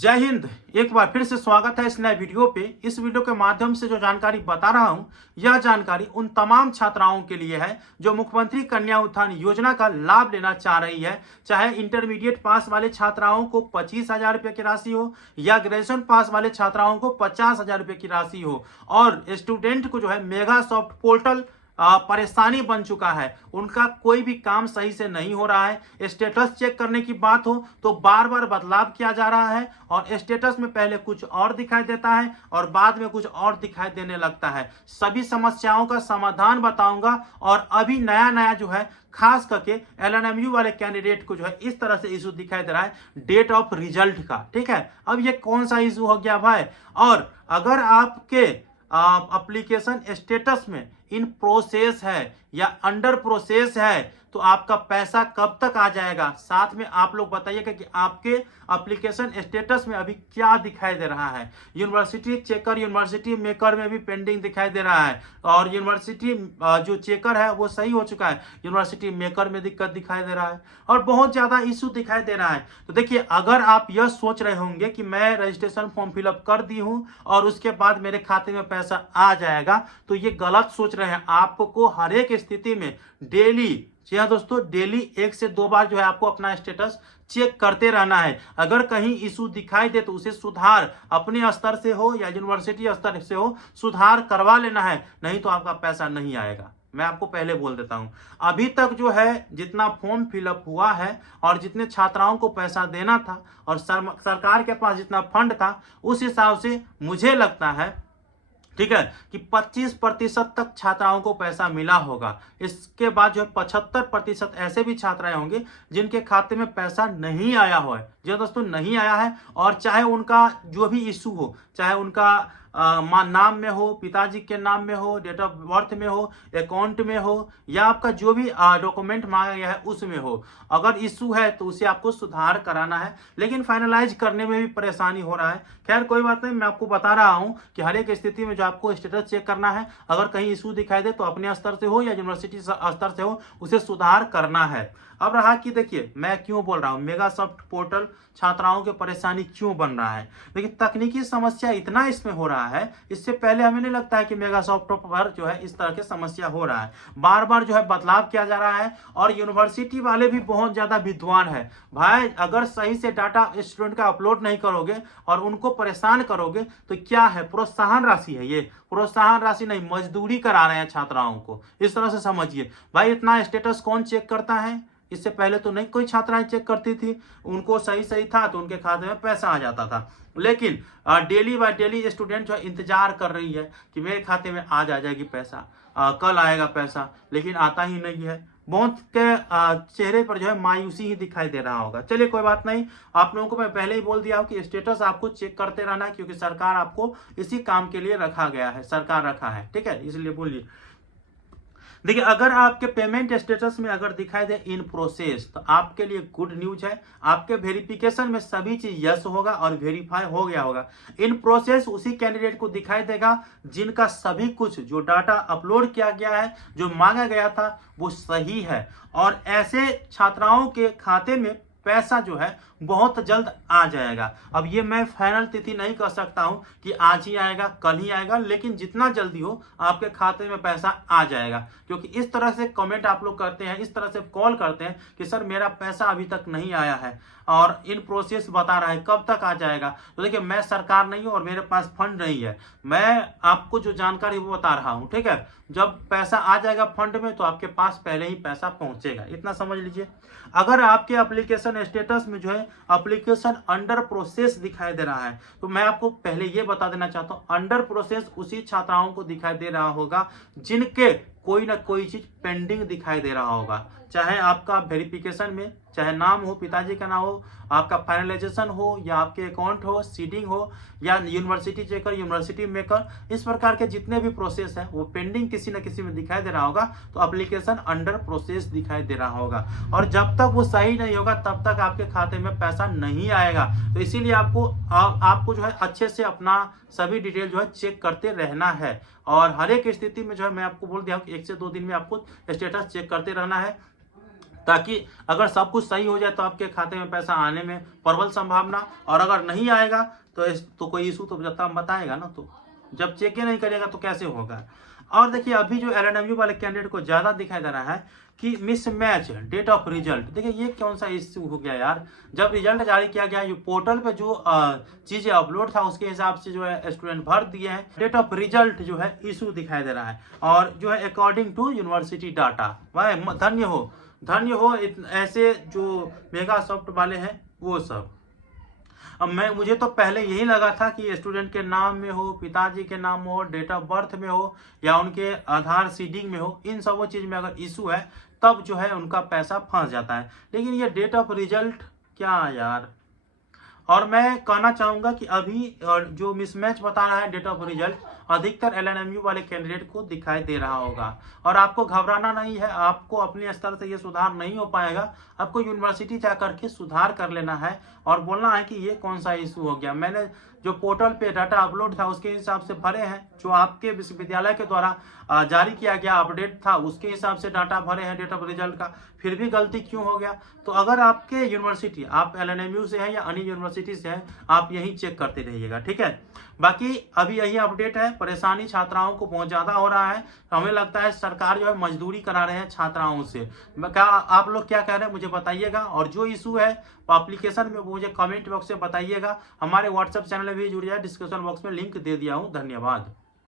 जय हिंद। एक बार फिर से स्वागत है इस नए वीडियो पे। इस वीडियो के माध्यम से जो जानकारी बता रहा हूं, यह जानकारी उन तमाम छात्राओं के लिए है जो मुख्यमंत्री कन्या उत्थान योजना का लाभ लेना चाह रही है। चाहे इंटरमीडिएट पास वाले छात्राओं को 25,000 रुपये की राशि हो या ग्रेजुएशन पास वाले छात्राओं को 50,000 रुपये की राशि हो। और स्टूडेंट को जो है मेगा सॉफ्ट पोर्टल परेशानी बन चुका है। उनका कोई भी काम सही से नहीं हो रहा है। स्टेटस चेक करने की बात हो तो बार बार बदलाव किया जा रहा है और स्टेटस में पहले कुछ और दिखाई देता है और बाद में कुछ और दिखाई देने लगता है। सभी समस्याओं का समाधान बताऊंगा और अभी नया नया जो है खास करके LNMU वाले कैंडिडेट को जो है इस तरह से इशू दिखाई दे रहा है डेट ऑफ रिजल्ट का। ठीक है, अब ये कौन सा इशू हो गया भाई? और अगर आपके एप्लीकेशन स्टेटस में इन प्रोसेस है या अंडर प्रोसेस है तो आपका पैसा कब तक आ जाएगा? साथ में आप लोग बताइएगा कि आपके एप्लीकेशन स्टेटस में अभी क्या दिखाई दे रहा है। यूनिवर्सिटी चेकर, यूनिवर्सिटी मेकर में भी पेंडिंग दिखाई दे रहा है और यूनिवर्सिटी जो चेकर है वो सही हो चुका है, यूनिवर्सिटी मेकर में दिक्कत दिखाई दे रहा है और बहुत ज्यादा इशू दिखाई दे रहा है। तो देखिए, अगर आप यह सोच रहे होंगे कि मैं रजिस्ट्रेशन फॉर्म फिलअप कर दी हूं और उसके बाद मेरे खाते में पैसा आ जाएगा, तो ये गलत सोच रहे हैं। आपको हर एक स्थिति में डेली, जी हाँ दोस्तों, डेली 1 से 2 बार जो है आपको अपना स्टेटस चेक करते रहना है। अगर कहीं इशू दिखाई दे तो उसे सुधार अपने स्तर से हो या यूनिवर्सिटी स्तर से हो, सुधार करवा लेना है, नहीं तो आपका पैसा नहीं आएगा। मैं आपको पहले बोल देता हूं, अभी तक जो है जितना फॉर्म फिलअप हुआ है और जितने छात्राओं को पैसा देना था और सरकार के पास जितना फंड था, उस हिसाब से मुझे लगता है, ठीक है, कि 25% तक छात्राओं को पैसा मिला होगा। इसके बाद जो है 75% ऐसे भी छात्राएं होंगे जिनके खाते में पैसा नहीं आया हो। जी दोस्तों, नहीं आया है। और चाहे उनका जो भी इशू हो, चाहे उनका नाम में हो, पिताजी के नाम में हो, डेट ऑफ बर्थ में हो, अकाउंट में हो या आपका जो भी डॉक्यूमेंट मांगा गया है उसमें हो, अगर इशू है तो उसे आपको सुधार कराना है। लेकिन फाइनलाइज करने में भी परेशानी हो रहा है। खैर कोई बात नहीं, मैं आपको बता रहा हूं कि हर एक स्थिति में जो आपको स्टेटस चेक करना है, अगर कहीं इशू दिखाई दे तो अपने स्तर से हो या यूनिवर्सिटी स्तर से हो, उसे सुधार करना है। अब रहा कि देखिए मैं क्यों बोल रहा हूं मेगा सॉफ्ट पोर्टल छात्राओं के परेशानी क्यों बन रहा है। देखिए, तकनीकी समस्या इतना इसमें हो रहा है, इससे पहले हमें नहीं लगता है कि मेगा सॉफ्ट पर जो है इस तरह की समस्या हो रहा है। बार बार जो है बदलाव किया जा रहा है और यूनिवर्सिटी वाले भी बहुत ज्यादा विद्वान है भाई। अगर सही से डाटा स्टूडेंट का अपलोड नहीं करोगे और उनको परेशान करोगे तो क्या है, प्रोत्साहन राशि है ये, प्रोत्साहन राशि नहीं, मजदूरी करा रहे हैं छात्राओं को। इस तरह से समझिए भाई। इतना स्टेटस कौन चेक करता है? इससे पहले तो नहीं कोई छात्राएं चेक करती थी, उनको सही सही था तो उनके खाते में पैसा आ जाता था। लेकिन डेली बाय डेली स्टूडेंट जो है इंतजार कर रही है कि मेरे खाते में आज आ जाएगी पैसा, कल आएगा पैसा, लेकिन आता ही नहीं है। बहुत के चेहरे पर जो है मायूसी ही दिखाई दे रहा होगा। चलिए कोई बात नहीं, आप लोगों को मैं पहले ही बोल दिया हूं कि स्टेटस आपको चेक करते रहना है, क्योंकि सरकार आपको इसी काम के लिए रखा गया है, सरकार रखा है, ठीक है, इसलिए बोलिए। देखिए, अगर आपके पेमेंट स्टेटस में अगर दिखाई दे इन प्रोसेस तो आपके लिए गुड न्यूज है। आपके वेरिफिकेशन में सभी चीज यस होगा और वेरीफाई हो गया होगा। इन प्रोसेस उसी कैंडिडेट को दिखाई देगा जिनका सभी कुछ जो डाटा अपलोड किया गया है, जो मांगा गया था, वो सही है। और ऐसे छात्राओं के खाते में पैसा जो है बहुत जल्द आ जाएगा। अब ये मैं फाइनल तिथि नहीं कह सकता हूं कि आज ही आएगा, कल ही आएगा, लेकिन जितना जल्दी हो आपके खाते में पैसा आ जाएगा। क्योंकि इस तरह से कमेंट आप लोग करते हैं, इस तरह से कॉल करते हैं कि सर मेरा पैसा अभी तक नहीं आया है और इन प्रोसेस बता रहा है, कब तक आ जाएगा। तो देखिए, मैं सरकार नहीं हूं और मेरे पास फंड नहीं है, मैं आपको जो जानकारी वो बता रहा हूं, ठीक है। जब पैसा आ जाएगा फंड में तो आपके पास पहले ही पैसा पहुंचेगा, इतना समझ लीजिए। अगर आपके एप्लीकेशन स्टेटस में जो है एप्लीकेशन अंडर प्रोसेस दिखाई दे रहा है तो मैं आपको पहले ये बता देना चाहता हूं, अंडर प्रोसेस उसी छात्राओं को दिखाई दे रहा होगा जिनके कोई ना कोई चीज पेंडिंग दिखाई दे रहा होगा। चाहे आपका वेरिफिकेशन में, चाहे नाम हो, पिताजी का नाम हो, आपका फाइनलाइजेशन हो या आपके अकाउंट हो, सीडिंग हो या यूनिवर्सिटी चेकर, यूनिवर्सिटी मेकर, इस प्रकार के जितने भी प्रोसेस हैं वो पेंडिंग किसी न किसी में दिखाई दे रहा होगा तो एप्लीकेशन अंडर प्रोसेस दिखाई दे रहा होगा। और जब तक वो सही नहीं होगा तब तक आपके खाते में पैसा नहीं आएगा। तो इसीलिए आपको जो है अच्छे से अपना सभी डिटेल जो है चेक करते रहना है। और हर एक स्थिति में जो है मैं आपको बोल दिया हूं कि 1 से 2 दिन में आपको स्टेटस चेक करते रहना है, ताकि अगर सब कुछ सही हो जाए तो आपके खाते में पैसा आने में प्रबल संभावना, और अगर नहीं आएगा तो कोई इशू तो जब तक बताएगा ना, तो जब चेक ही नहीं करेगा तो कैसे होगा। और देखिए अभी जो एलएनएमयू वाले कैंडिडेट को ज़्यादा दिखाई दे रहा है कि मिसमैच डेट ऑफ रिजल्ट। देखिए ये कौन सा इश्यू हो गया यार, जब रिजल्ट जारी किया गया ये पोर्टल पे जो चीज़ें अपलोड था उसके हिसाब से जो है स्टूडेंट भर दिए हैं, डेट ऑफ रिजल्ट जो है इशू दिखाई दे रहा है, और जो है अकॉर्डिंग टू यूनिवर्सिटी डाटा। भाई धन्य हो ऐसे जो मेगा सॉफ्ट वाले हैं वो सब। अब मुझे तो पहले यही लगा था कि स्टूडेंट के नाम में हो, पिताजी के नाम हो, डेट ऑफ बर्थ में हो, या उनके आधार सीडिंग में हो, इन सब चीज़ में अगर इशू है तब जो है उनका पैसा फंस जाता है। लेकिन ये डेट ऑफ रिजल्ट क्या यार। और मैं कहना चाहूँगा कि अभी जो मिसमैच बता रहा है डेट ऑफ रिजल्ट, अधिकतर एलएनएमयू वाले कैंडिडेट को दिखाई दे रहा होगा। और आपको घबराना नहीं है, आपको अपने स्तर से ये सुधार नहीं हो पाएगा, आपको यूनिवर्सिटी जा करके सुधार कर लेना है और बोलना है कि ये कौन सा इशू हो गया। मैंने जो पोर्टल पे डाटा अपलोड था उसके हिसाब से भरे हैं, जो आपके विश्वविद्यालय के द्वारा जारी किया गया अपडेट था उसके हिसाब से डाटा भरे हैं डेट ऑफ रिजल्ट का, फिर भी गलती क्यों हो गया। तो अगर आपके यूनिवर्सिटी, आप एलएनएमयू से हैं या अन्य यूनिवर्सिटी से हैं, आप यही चेक करते रहिएगा, ठीक है। बाकी अभी यही अपडेट है, परेशानी छात्राओं को बहुत ज़्यादा हो रहा है। हमें लगता है सरकार जो है मजदूरी करा रहे हैं छात्राओं से। क्या आप लोग क्या कह रहे हैं मुझे बताइएगा, और जो इशू है एप्लीकेशन में मुझे कमेंट बॉक्स में बताइएगा। हमारे व्हाट्सएप चैनल में भी जुड़ जाए, डिस्क्रिप्शन बॉक्स में लिंक दे दिया हूँ। धन्यवाद।